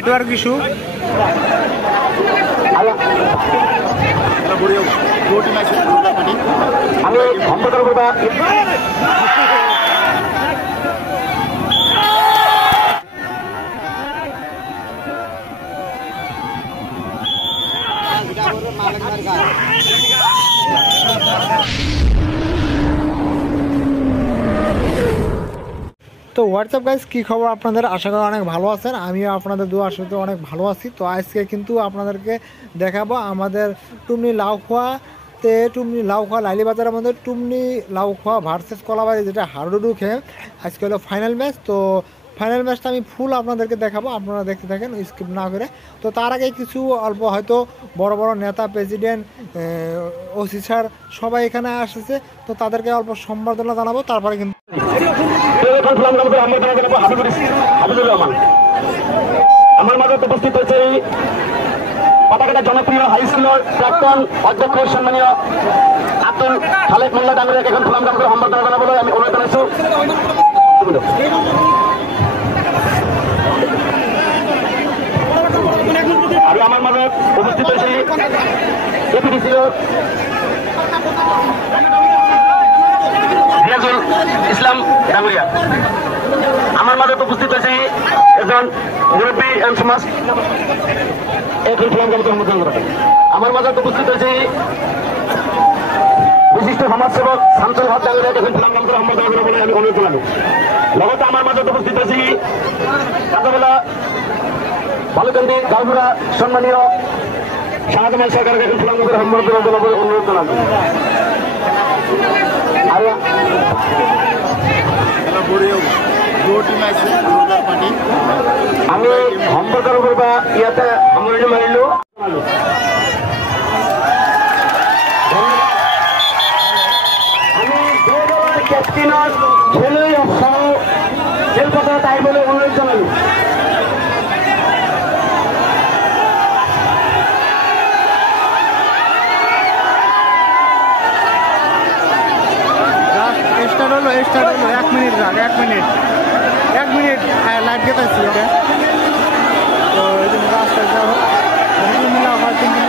Network issue. তো WhatsApp guys, কী খবর আপনাদের? আশা করি অনেক ভালো আছেন। আমিও আপনাদের দোয়া আশাতে অনেক ভালো আছি। তো আজকে কিন্তু আপনাদেরকে দেখাবো আমাদের টুমনি লাউখোয়াতে, টুমনি লাউখোয়া লাইলি বাজারের মধ্যে টুমনি লাউখোয়া ভার্সেস কলাবাড়ি, যেটা হাডুডু খেয়ে আজকে হলো ফাইনাল ম্যাচ। তো ফাইনাল ম্যাচটা আমি ফুল আপনাদেরকে দেখাবো, আপনারা দেখতে থাকেন স্কিপ না করে। তো তার আগে কিছু অল্প হয়তো বড় বড় নেতা, প্রেসিডেন্ট, ওসি স্যার সবাই এখানে আসছে। তো তাদেরকে অল্প সম্বর্ধনা জানাবো, তারপরে কিন্তু আমার মাঝে উপস্থিত হয়েছে পতাকাটা জনপ্রিয় হাই স্কুলের প্রাক্তন অধ্যক্ষ সম্মানীয় আব্দুল খালেক মোল্লা ডাঙ্গরিয়াকে এখন ফুলাম করে সম্বর্ধনা জানাবো আমি অনুরোধ জানাচ্ছি। আর আমার মাঝে উপস্থিত হয়েছে এপিডিসিও রিয়াজুল ইসলাম ডাঙ্গরিয়া। আমার মাঝে উপস্থিত হয়েছে একজন মুরব্বী এম সমাজ আমার মাঝে উপস্থিত হয়েছে বিশিষ্ট সমাজসেবক শামসুল হক ডাঙ্গরিয়াকে এখন ফুলাম করে সম্বর্ধনা করে বলে আমি অনুরোধ জানাবো। লগতে আমার মাঝে উপস্থিত হয়েছে কাঁচাবেলা বালুকান্দি গাঁওপুরা সম্মানীয় শাহজামাল সরকারকে এখন ফুলাম করে সম্বর্ধনা জানাবো অনুরোধ জানাবো। আমি সম্পর্কের উপর বা ইয়াতে আমরণি মারিলো আমি ক্যাপ্টেনের ছেলে সহ খেলপথে তাই বলে অনুরোধ জানালো। স্টার্ট হলো 1 মিনিট রাখ, 1 মিনিট লাইট গেতেছি ওকে। তো এই জন্য রাস্তায় যাবো মিলা হয় 3 মিনিট।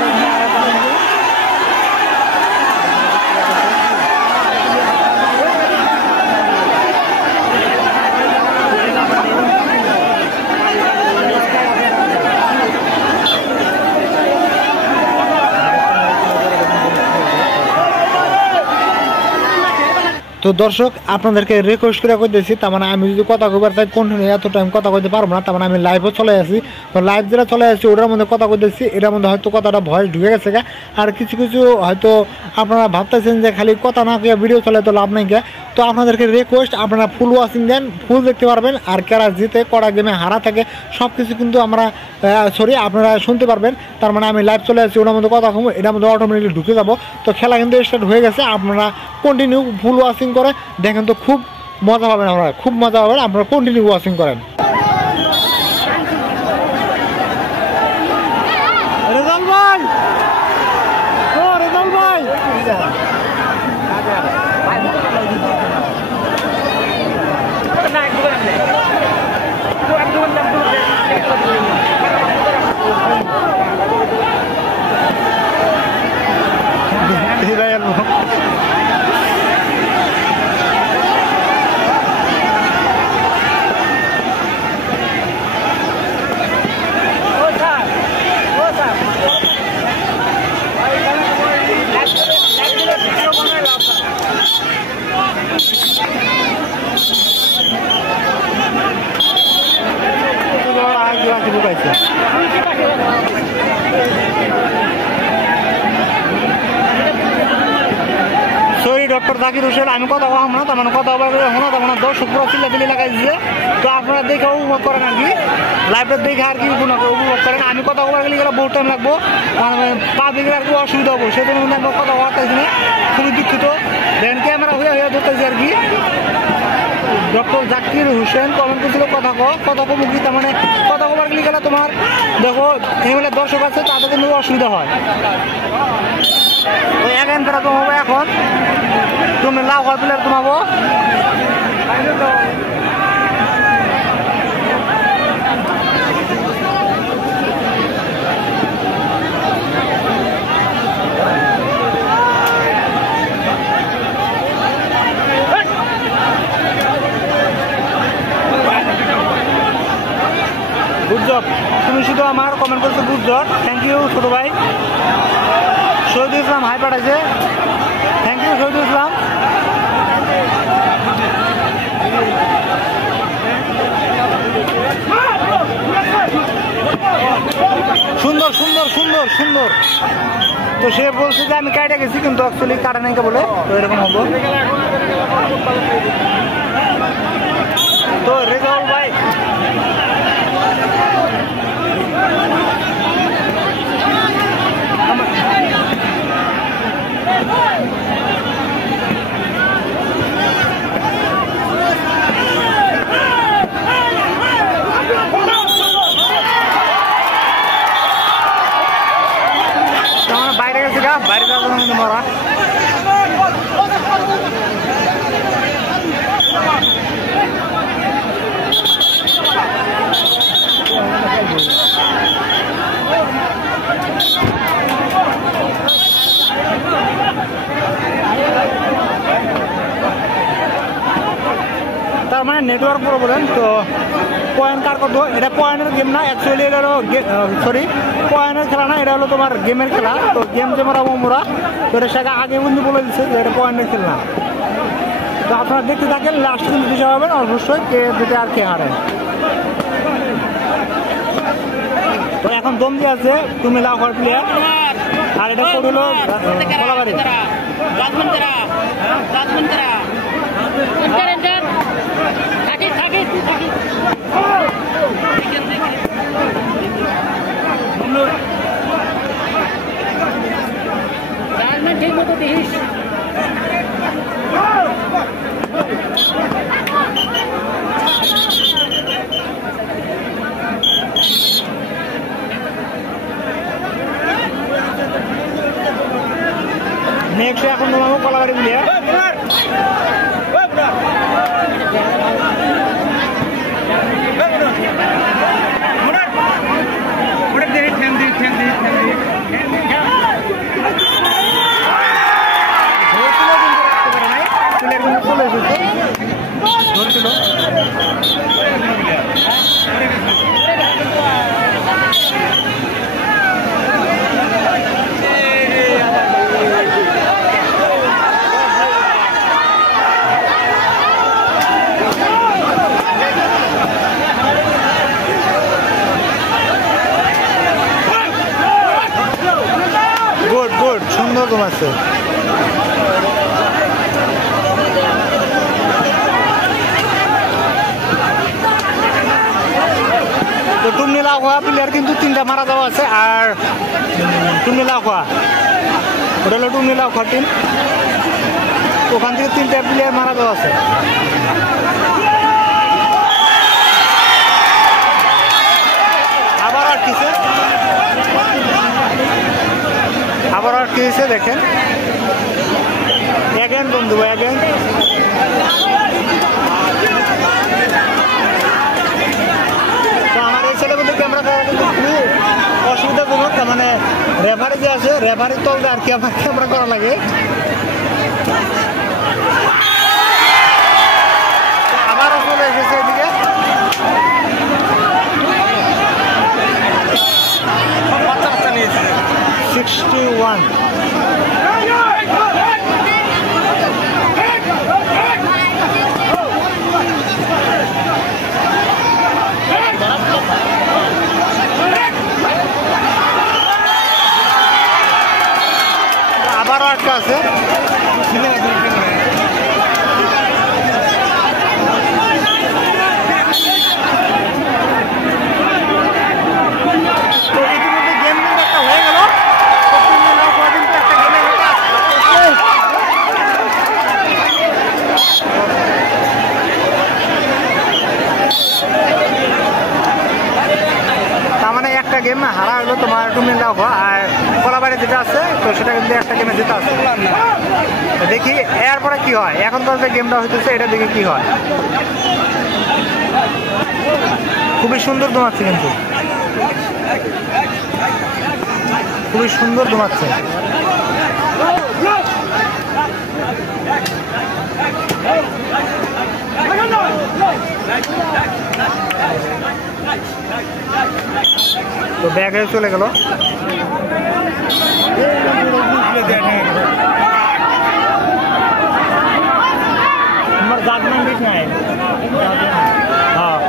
তো দর্শক, আপনাদেরকে রিকোয়েস্ট করে কইতেছি, তার মানে আমি যদি কথা কইবার চাই কন্টিনিউ এত টাইম কথা কইতে পারবো না। তার মানে আমি লাইভও চলে আসি। তো লাইভ যেটা চলে আসছি ওটার মধ্যে কথা কইতেছি, এটার মধ্যে হয়তো কথাটা ভয়েস ঢুকে গেছে গা। আর কিছু কিছু হয়তো আপনারা ভাবতেছেন যে খালি কথা না কে ভিডিও চলে তো লাভ নাই কে। তো আপনাদেরকে রিকোয়েস্ট, আপনারা ফুল ওয়াচিং দেন, ফুল দেখতে পারবেন। আর কারা জিতে, কড়া গেমে হারা থাকে, সব কিছু কিন্তু আপনারা শুনতে পারবেন। তার মানে আমি লাইভ চলে আসছি, ওটার মধ্যে কথা কমবো, এটার মধ্যে অটোমেটিকলি ঢুকে যাবো। তো খেলা কিন্তু স্টার্ট হয়ে গেছে। আপনারা কন্টিনিউ ফুল ওয়াচিং করে দেখেন, তো খুব মজা পাবেন, আপনারা খুব মজা পাবেন। আপনারা কন্টিনিউ ওয়াচিং করেন। রেজাল ভাই, ও রেজাল ভাই, ডক্টর জাকির হোসেন। আমি কথা বললাম না, তার মানে কথা বলবো না, তার মানে দর্শক পুরো চিল্লাচিল্লি লাগাই দিচ্ছে। তো আপনারা দেখে উপভোগ করেন আর কি, লাইভটা দেখে আর কি উপভোগ করেন। আমি কথা বলার গেলে বহু টাইম লাগবো, মানে পাবলিকের আর কি অসুবিধা হবো, সেজন্য আমি কথা বলতেছি না, খুবই দুঃখিত। দেন ক্যামেরা হয়ে ধরতেছি আর কি। ডক্টর জাকির হোসেন কমেন্ট করছিল কথা কমুখী, তার মানে কথা কবার গেলে তোমার দেখো এগুলো দর্শক আছে, তাদের কিন্তু অসুবিধা হয়। ওই এখান থেকে তোমাবো, এখন তুমি লাভ হয় প্লেয়ার তোমাবো। কমেন্ট করছে গুজর, থ্যাংক ইউ ছোট ভাই। শহীদুল ইসলাম হাই পাঠাইছে, থ্যাংক ইউ শহীদুল ইসলাম। সুন্দর সুন্দর সুন্দর সুন্দর। তো সে বলছে যে আমি কাটে গেছি, কিন্তু অ্যাকচুয়ালি কাটে নাই বলে, তো এরকম হবো। তো রেজাউল ভাই বাইরে গেছে গা, বাইরে যাওয়ার জন্য মরা। তার মানে নেটওয়ার্ক প্রবলেম। তো পয়েন্ট কার কত, এটা পয়েন্টের গেম না, অ্যাকচুয়ালি এটা হলো সরি পয়েন্টের খেলা না, এটা হলো তোমার গেমের খেলা। তো গেম যে মারাবো মোরা, তো এটা সেটা আগে বন্ধু বলে দিচ্ছে যে এটা পয়েন্টের খেলা না। তো আপনারা দেখতে থাকেন, লাস্ট কিন্তু বিষয় হবেন অবশ্যই কে যেতে আর কে হারে। তো এখন দম দিয়ে আছে তুমি লাফার প্লেয়ার, আর এটা করল কলাবাড়ি। ঠিক মতো দিস। নেক্সট এখন তোমার কলাবাড়ি প্লেয়ার। গুড গুড, সুন্দর ঘুমাচ্ছে। তো টুমনি লাখোয়া প্লেয়ার কিন্তু 3টা মারা যাওয়া আছে, আর টুমনি লাখোয়া ওটা হলো টুমনি লাখোয়া টিম, ওখান থেকে 3টা প্লেয়ার মারা যাওয়া আছে। আবার আটকেছে, আবার আটকেছে দেখেন, অ্যাগেন বন্ধু অ্যাগেন। তো আমার এই ছেলে কিন্তু ক্যামেরা করা কিন্তু খুবই অসুবিধাজনক, মানে রেফারি যে আছে রেফারির তলতে আর কি আমার ক্যামেরা করা লাগে। আবারও চলে এসেছে এদিকে, বাচ্চা বাচ্চা নিয়েছে 61। আবারও আটকা আছে। গেম হারা হলো তোমার টুমনি লাখোয়া, আর কলাবাড়ি যেটা আছে তো সেটা কিন্তু একটা গেমে যেটা আছে। দেখি এরপরে কি হয়, এখন তো যে গেমটা হইতেছে এটা দেখি কি হয়। খুবই সুন্দর দমাচ্ছে, কিন্তু খুবই সুন্দর দমাচ্ছে। তো ব্যাগ হয়ে চলে গেল। আমার জাজমেন্ট দিস নাই। হ্যাঁ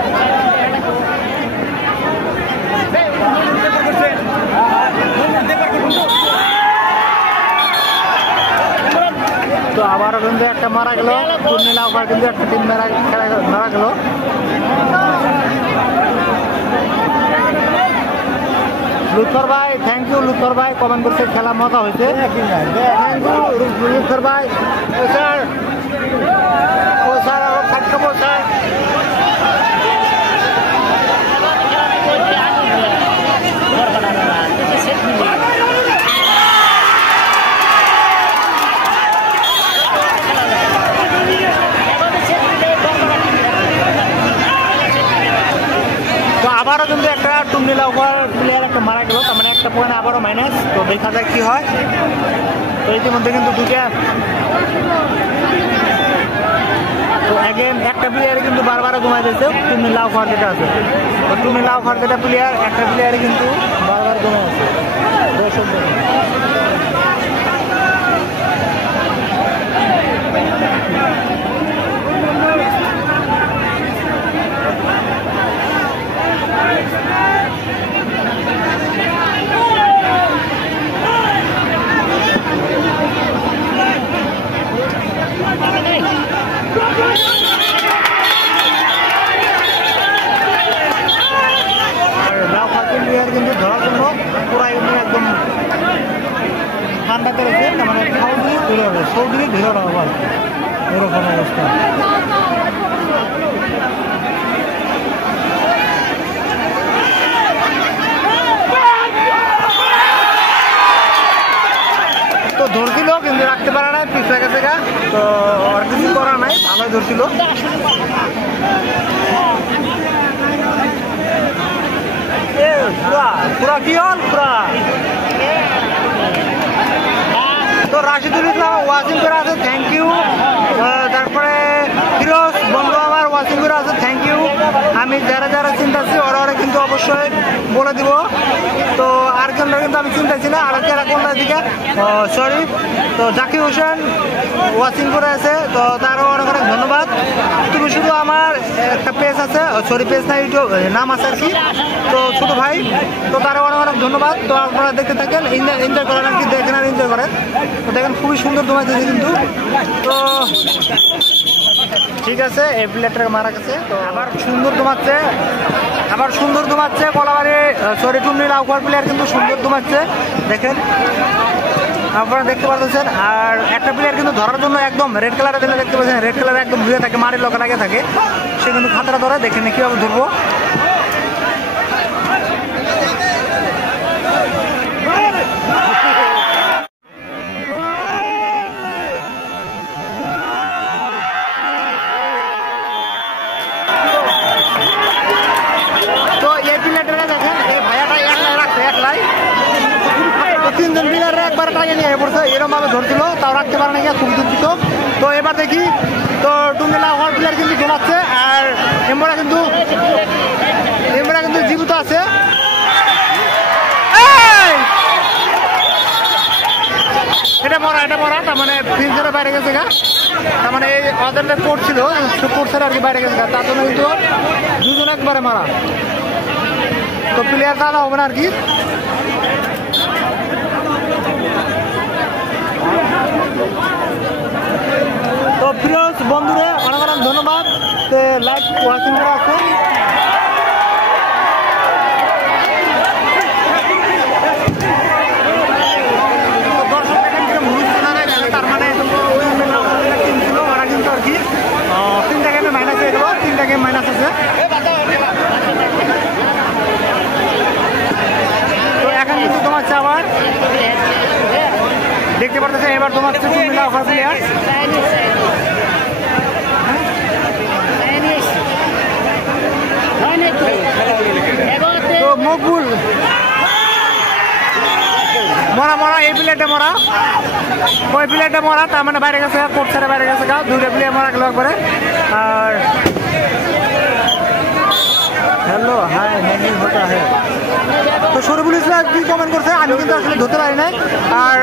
তো আবারও কিন্তু একটা মারা গেল, পূর্ণিলা ওখানে কিন্তু একটা টিম মারা গেল। লুৎফর ভাই থ্যাংক ইউ, লুৎফর ভাই কমেন্ট করছে খেলা মজা হয়েছে। থ্যাংক ইউ লুৎফর ভাই। ও স্যার থাকবো স্যার। তো আবারও কিন্তু একটা টুমনিলা ওভার প্লেয়ার একটা মারা গেল, তার মানে একটা পয়েন্ট আবারও মাইনাস। তো দেখা যাক কি হয়। তো ইতিমধ্যে কিন্তু দুটা, তো অ্যাগেন একটা প্লেয়ারে কিন্তু বারবার ঘুমাই দিয়েছে টুমনিলা ওভার যেটা আছে। তো টুমনিলা ওভার যেটা প্লেয়ার, একটা প্লেয়ারে কিন্তু বারবার ঘুমাই আছে। কিন্তু ধরার জন্য পুরাই একদম ঠান্ডা করেছে, তার মানে সৌদি ধরে হবে, সৌদি ধরে হবে এরকম অবস্থা। তো ধরছিল কিন্তু রাখতে পারে না, পিছলে গেছে গা। তো আর কিছু করার নাই, ভালোই ধরছিল। পুরা কি হল পুরা। তো রাশিদুল ইসলাম ওয়াচিং করে আছে, থ্যাংক ইউ। তারপরে ফিরোজ বন্ধু আমার ওয়াচিং করে আছে, থ্যাংক ইউ। আমি যারা যারা চিন্তাছি ওরা ওরা কিন্তু অবশ্যই বলে দিব। তো আর কেনটা কিন্তু আমি চিন্তাছি না, আর যারা কোনটা দিকে সরি। তো জাকির হোসেন ওয়াচিং করে আছে, তো তারও অনেক অনেক ধন্যবাদ। তুমি শুধু আমার একটা পেজ আছে, সরি পেজ না ইউটিউব নাম আছে আর কি, তো ছোট ভাই, তো তারও অনেক অনেক ধন্যবাদ। তো আপনারা দেখতে থাকেন, এনজয় করেন আর কি, দেখেন আর এনজয় করেন। তো দেখেন খুবই সুন্দর দোমাইতেছে কিন্তু। তো ঠিক আছে, এই প্লেয়ারটাকে মারা গেছে। তো আবার সুন্দর দোমাচ্ছে কলাবাড়ি, সরি টুমনিলা ওভার প্লেয়ার কিন্তু সুন্দর দোমাচ্ছে, দেখেন আপনারা দেখতে পাচ্ছেন। আর একটা প্লেয়ার কিন্তু ধরার জন্য একদম রেড কালারে দিলে দেখতে পাচ্ছেন, রেড কালারে একদম ধুয়ে থাকে, মাটির লগে লাগে থাকে, সে কিন্তু খাতাটা ধরে, দেখেন কীভাবে ধরবো। তিনজন প্লেয়াররা একবার টাইম নিয়ে পড়ছে, এরকম ভাবে ধরছিল, তাও রাখতে পারে না, খুব দুঃখিত। তো এবার দেখি, তো টুমনিলা ওভার প্লেয়ার কিন্তু ঘুমাচ্ছে, আর এমরা কিন্তু জীবিত আছে। এটা মরা, তার মানে ফিল্ডের বাইরে গেছে গা, তার মানে এই ওদের পড়ছিল আর কি বাইরে গেছে গা, তার জন্য কিন্তু দুজন একবারে মারা। তো প্লেয়ার তাহলে হবে না আর কি। তো প্রিয় বন্ধুরা অনেক অনেক ধন্যবাদ, লাইভ ওয়াচিং করে আছে। তার মানে টিম ছিল, ওরা কিন্তু আর কি 3টা গেমে মাইনাস হয়ে গেল, 3টা গেম মাইনাস আছে। তো এখন কিন্তু তোমার আবার দেখতে পারতেছে, এবার তোমার টুমনিলা ওভার প্লেয়ার। তো মকবুল মরা এই প্লেয়ারটা মরা, ওই প্লেয়ারটা মরা, তার মানে বাইরে গেছে, কোর্ট ছেড়ে বাইরে গেছে গা, 2টা প্লেয়ার মারা গেল একবারে। আর হ্যালো হাই হ্যাঙ্গিং হতা হ্যাঁ। তো শরীফুল ইসলাম কি কমেন্ট করছে আমি কিন্তু আসলে ধরতে পারি নাই। আর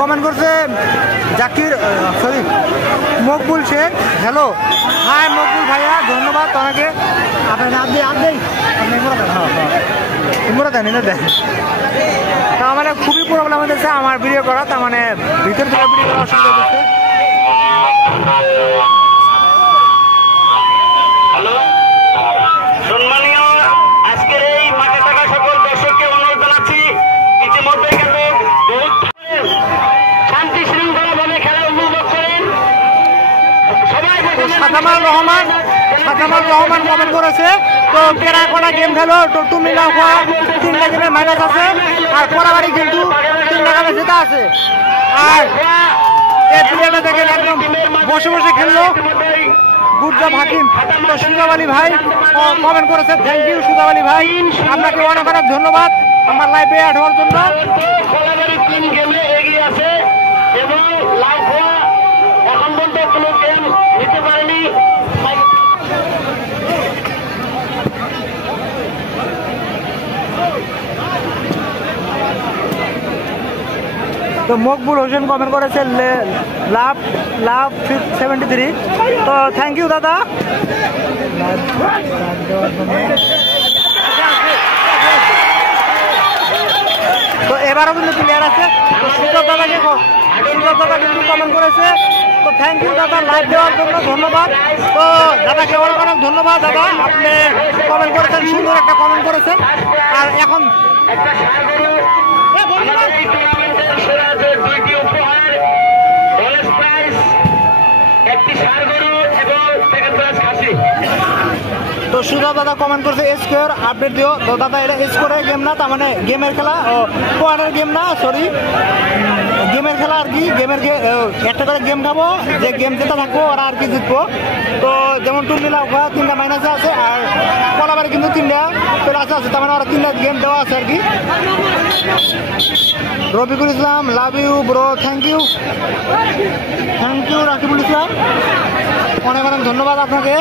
কমেন্ট করছে Zakir sorry Maqbool Sheikh, hello hi Maqbool ভাইয়া, ধন্যবাদ তোমাকে। আপনার হাত দিয়ে আপনি তোমরা দেন না দেন। তা মানে খুবই প্রবলেম হতেছে আমার ভিডিও করা, তার মানে ভিতর থেকে ভিডিও করা অসুবিধা হচ্ছে। হ্যালো সম্মানীয় আজকের এই মাঠে থাকা সকল দর্শককে অনুরোধ জানাচ্ছি, ইতিমধ্যে কিন্তু শান্তি শৃঙ্খলাভাবে খেলা উপভোগ করেন সবাই। সাজামাল রহমান কমেন্ট করেছে, তো টেরাকোটা গেম খেলো, তো তুমি লাভ 3টা গেমের মাইনাস আছে, আর কোরাবাড়ি কিন্তু 3 টাকা জেতা আছে। আর এই প্লেয়ারটা দেখেন একদম বসে বসে খেললো, গুড জব হাকিম। তো সুজাব আলী ভাই কমেন্ট করেছে, থ্যাংক ইউ সুজাব আলী ভাই, আপনাকে অনেক অনেক ধন্যবাদ আমার লাইভে অ্যাড হওয়ার জন্য। কোরাবাড়ি 3 গেমে এগিয়ে আছে এবং লাভ হওয়া এখন পর্যন্ত কোনো গেম নিতে পারেনি। তো মকবুল হোসেন কমেন্ট করেছে লাভ 73। তো থ্যাংক ইউ দাদা। তো এবারও কিন্তু প্লেয়ার আছে, তো সুযোগ দাদা কিন্তু কমেন্ট করেছে, তো থ্যাংক ইউ দাদা লাইভ দেওয়ার জন্য ধন্যবাদ। তো দাদাকে অনেক অনেক ধন্যবাদ দাদা, আপনি কমেন্ট করেছেন, সুন্দর একটা কমেন্ট করেছেন। আর এখন দুইটি উপহার, বোনাস প্রাইজ, একটি ষাঁড় গরু এবং সেকেন্ড প্রাইজ খাসি। তো সুজা দাদা কমেন্ট করছে স্কোয়ার আপডেট দিও। তো দাদা এটা স্কোয়ারের গেম না, তার মানে গেমের খেলা, পয়েন্টের গেম না, সরি গেমের খেলা আর কি। গেমের একটা করে গেম খাবো, যে গেম যেটা থাকবো ওরা আর কি জিতবো। তো যেমন টুর্নি লাভ 3টা মাইনাসে আছে, আর কলাবারে কিন্তু 3টা প্লাস আছে, তার মানে ওরা 3টা গেম দেওয়া আছে আর কি। Rafiqul Islam love you bro, thank you Rakibul Islam, অনেক অনেক ধন্যবাদ আপনাকে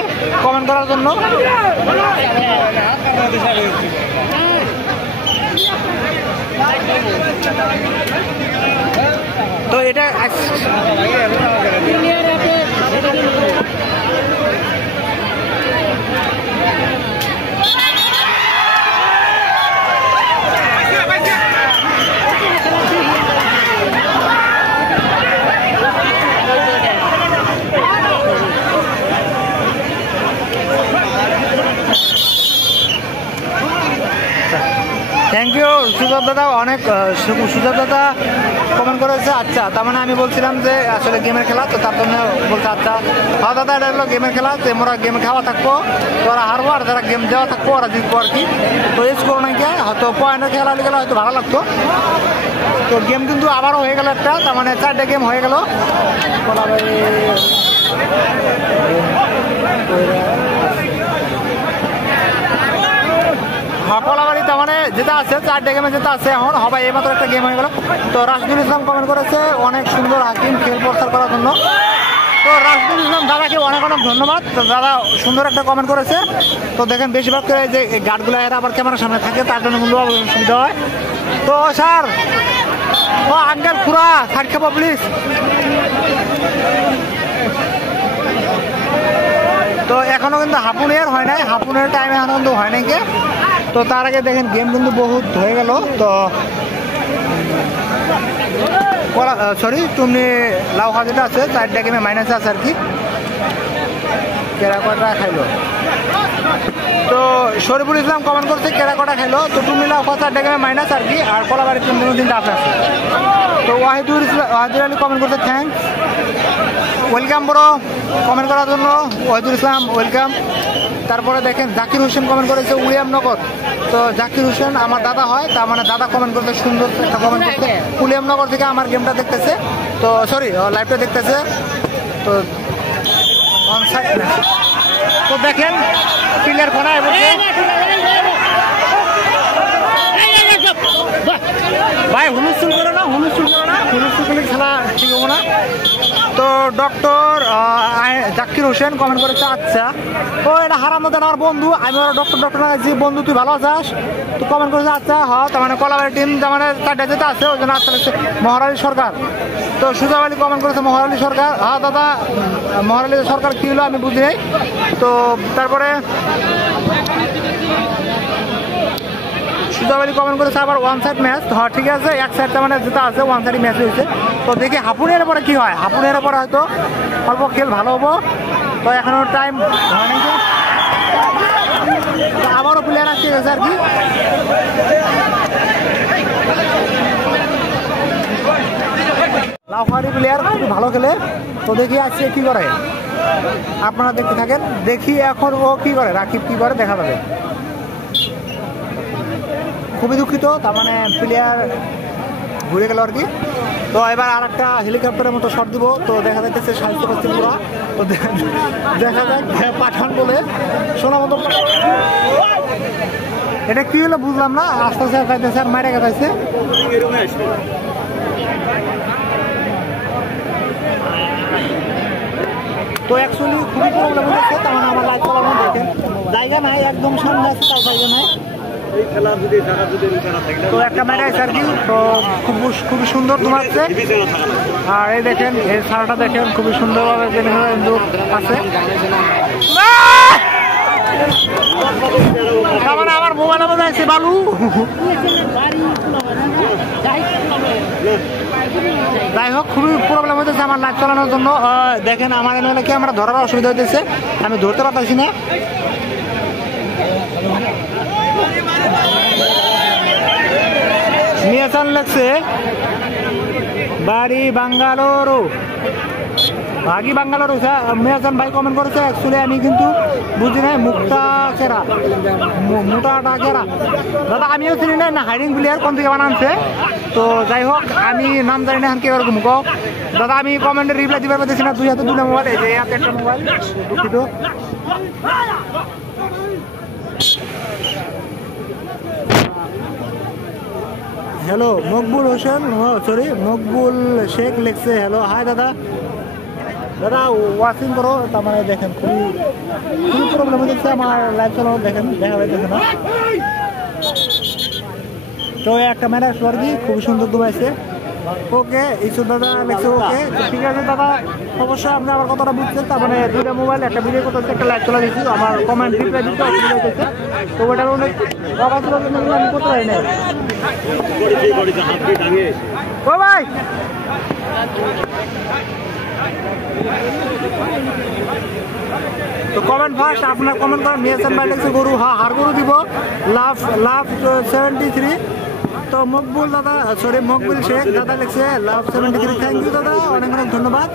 কমেন্ট করার জন্য। তো এটা থ্যাংক ইউ সুজাব দাদা, অনেক সুজাব দাদা কমেন্ট করেছে। আচ্ছা, তার মানে আমি বলছিলাম যে আসলে গেমের খেলা, তো তার জন্য বলছে আচ্ছা হ্যাঁ দাদা এটা হলো গেমের খেলা, যে মোরা গেম খাওয়া থাকবো, তো ওরা হারবো, আর যারা গেম দেওয়া থাকবো ওরা জিতবো আর কি। তো ইউজ করো না গিয়ে হয়তো পয়েন্টের খেলা গেলে হয়তো ভালো লাগতো। তো গেম কিন্তু আবারও হয়ে গেল একটা, তার মানে 4টা গেম হয়ে গেল। কলাবাড়ি তার মানে যেটা আছে 4টা গেমে যেটা আছে এখন হবে, এইমাত্র একটা গেম হয়ে গেল। তো রাশিদুল ইসলাম কমেন্ট করেছে, অনেক সুন্দর হাকিম খেল প্রচার করার জন্য। তো রাশিদুল ইসলাম দাদাকে অনেক অনেক ধন্যবাদ, তো দাদা সুন্দর একটা কমেন্ট করেছে। তো দেখেন বেশিরভাগ করে যে গার্ডগুলো এরা আবার ক্যামেরার সামনে থাকে, তার জন্য কিন্তু অসুবিধা হয়। তো স্যার ও আঙ্কেল খুড়া খাট খাবো প্লিজ। তো এখনো কিন্তু হাফুনের হয় নাই, হাফুনের টাইমে এখনো কিন্তু হয় নাই কে। তো তার আগে দেখেন গেম কিন্তু বহুত হয়ে গেল। তো সরি তুমি লাউ হাজিটা আছে 4টা গেমে মাইনাস আছে আর কি। কেরাকটা খাইলো, তো শরীফুল ইসলাম কমেন্ট করছে কেরাকটা খাইলো। তো তুমি লাউ 4টা গেমে মাইনাস আর কি, আর কলাবাড়ির 3টা আছে। তো ওয়াহিদুল আলী কমেন্ট করছে থ্যাংকস, ওয়েলকাম ব্রো কমেন্ট করার জন্য ওয়াহিদুল ইসলাম ওয়েলকাম। তারপরে দেখেন জাকির হোসেন কমেন্ট করেছে উলিয়ামনগর। তো জাকির হোসেন আমার দাদা হয়, তার মানে দাদা কমেন্ট করতে সুন্দর একটা কমেন্ট করতে, উলিয়ামনগর থেকে আমার গেমটা দেখতেছে, তো সরি লাইভটা দেখতেছে। তো তো দেখেন প্লেয়ার কোনায় বসে, ভাই হুলুস্থুল করো না, হুলুস্থুল করো না, হুলুস্থুল আসলে খেলা ঠিক হবো না। তো ডক্টর জাকির হোসেন কমেন্ট করেছে আচ্ছা ও এটা হারামদান আমার বন্ধু, আমি ওর ডক্টর যে বন্ধু তুই ভালো আছিস, তো কমেন্ট করেছে আচ্ছা হ্যাঁ। তার মানে কলাবাড়ি টিম তার মানে 4টা যেতে আছে ওই জন্য আচ্ছা লাগছে মহারালী সরকার। তো সুজাব আলী কমেন্ট করেছে মহারালী সরকার, হ্যাঁ দাদা মহারালী সরকার কী হলো আমি বুঝি নাই। তো তারপরে সুজাব আলী কমেন্ট করেছে আবার ওয়ান সাইড ম্যাচ, হ্যাঁ ঠিক আছে এক সাইড তার মানে যেটা আছে ওয়ান সাইড ম্যাচ হয়েছে। তো দেখি হাফুনের পরে কি হয়, হাফুনের পরে হয়তো অল্প খেল ভালো হবো। তো এখনো টাইম আবারও প্লেয়ার আসছে গেছে আর কি। লাউখারি প্লেয়ার খুব ভালো খেলে, তো দেখি আজকে কি করে আপনারা দেখতে থাকেন। দেখি এখন ও কি করে, রাকিব কি করে দেখা যাবে। খুবই দুঃখিত তার মানে প্লেয়ার ঘুরে গেল আর কি। তো এবার আর একটা হেলিকপ্টারের মতো শট দিব, তো দেখা যাচ্ছে সাহিত্য করছে পুরা। তো দেখা যাক পাঠান বলে শোনা মতো এটা কি হলো বুঝলাম না, আস্তে আস্তে খাইতেছে আর মাইরে গেছে। তো অ্যাকচুয়ালি খুবই প্রবলেম হচ্ছে, তার মানে আমার লাইভ চালানো দেখেন জায়গা নাই, একদম সামনে আছে তার জায়গা নাই। তো একটা ম্যাচ আছে আর কি, তো খুবই সুন্দর ঘুমাচ্ছে। আর এই দেখেন এই সারাটা দেখেন খুবই সুন্দরভাবে কিন্তু আছে। আমার মোবাইলে বোঝা আছে বালু। যাই হোক খুবই প্রবলেম হচ্ছে আমার লাইভ চালানোর জন্য। দেখেন আমার এখানে ক্যামেরা ধরার অসুবিধা হইতেছে, আমি ধরতে পারতেছি না। মিয়াসান লেখছে বাড়ি বাঙ্গালোরু, ভাগি বাঙ্গালোরু। মিয়াসান ভাই কমেন্ট করেছে অ্যাকচুয়ালি আমি কিন্তু বুঝি নাই মুখটা কেরা মোটাটা কেরা। দাদা আমিও চিনি না হাইডিং প্লেয়ার কোন থেকে বানাচ্ছে। তো যাই হোক আমি নাম জানি না কে এরকম কো দাদা, আমি কমেন্টে রিপ্লাই দিতে পারতেছি না, দুই হাতে দুটো মোবাইল, এই যে হাতে একটা মোবাইল, দুঃখিত। হ্যালো মকবুল হোসেন, সরি মকবুল শেখ লিখছে হ্যালো হাই দাদা। দাদা ওয়াচিং করো, তার মানে দেখেন খুবই প্রবলেম হচ্ছে আমার লাইভ চালানো, দেখেন দেখা যাইতেছে না। তো একটা ম্যাচ আর কি খুবই সুন্দর ঘুমাইছে। ওকে ঈশ্বর দাদা লিখছে ওকে, ঠিক আছে দাদা অবশ্যই আপনি আমার কথাটা বুঝছেন। তার মানে দুইটা মোবাইল একটা ভিডিও করতে হচ্ছে, একটা লাইভ চলা দিচ্ছি, আমার কমেন্ট রিপ্লাই দিতে অসুবিধা হচ্ছে। তো ওটার অনেক আমি করতে পারি না। ও ভাই তো কমেন্ট ফার্স্ট আপনার কমেন্ট করেন। মিয়াসান ভাই লিখছে গরু, হ্যাঁ হার গরু দিব লাভ 73। তো মকবুল দাদা সরি মকবুল শেখ দাদা লিখছে লাভ 73, থ্যাংক ইউ দাদা, অনেক অনেক ধন্যবাদ।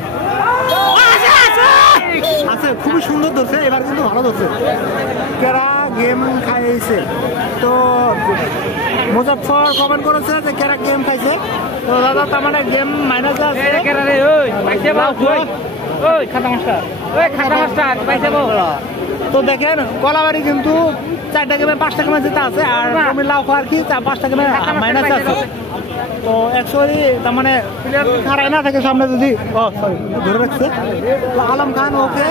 আচ্ছা খুবই সুন্দর ধরছে, এবার কিন্তু ভালো ধরছে, কেরা গেম খাইছে। তো মুজাফর কমেন্ট করেছে যে কেরা গেম খাইছে। তো দাদা তার মানে গেম মাইনাস আছে। তো দেখেন কলাবাড়ি কিন্তু 4টা গেমে 5টা গেমে যেটা আছে, আর লাউ আর কি 5টা গেমে মাইনাস আছে। তো অ্যাকচুয়ালি তার মানে প্লেয়ার খারাই না থাকে সামনে যদি ধরে রাখছে। তো আলম খান ওকে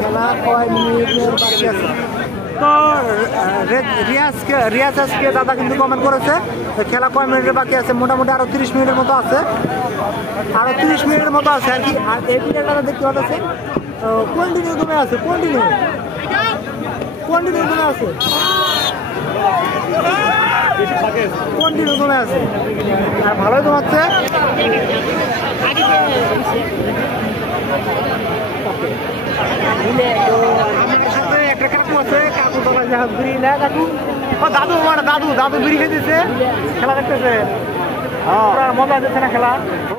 খেলা কয় মিনিটের বাকি আছে। তো রিয়াজ আজকে দাদা কিন্তু কমেন্ট করেছে খেলা কয় মিনিটের বাকি আছে, মোটামুটি আরো 30 মিনিটের মতো আছে, আরো 30 মিনিটের মতো আছে আর কি। আর এই প্লেয়ারটা দেখতে পাচ্ছে কন্টিনিউ দমে আছে, কন্টিনিউ দমে আছে, কন্টিনিউ দমে আছে আর ভালোই দমাচ্ছে। আমার সাথে একটা কাকু আছে, কাকু তোলা যা বিড়ি না কাকু, দাদু মানে দাদু বিড়ি খেতেছে, খেলা দেখতেছে, মজা দিচ্ছে না খেলা।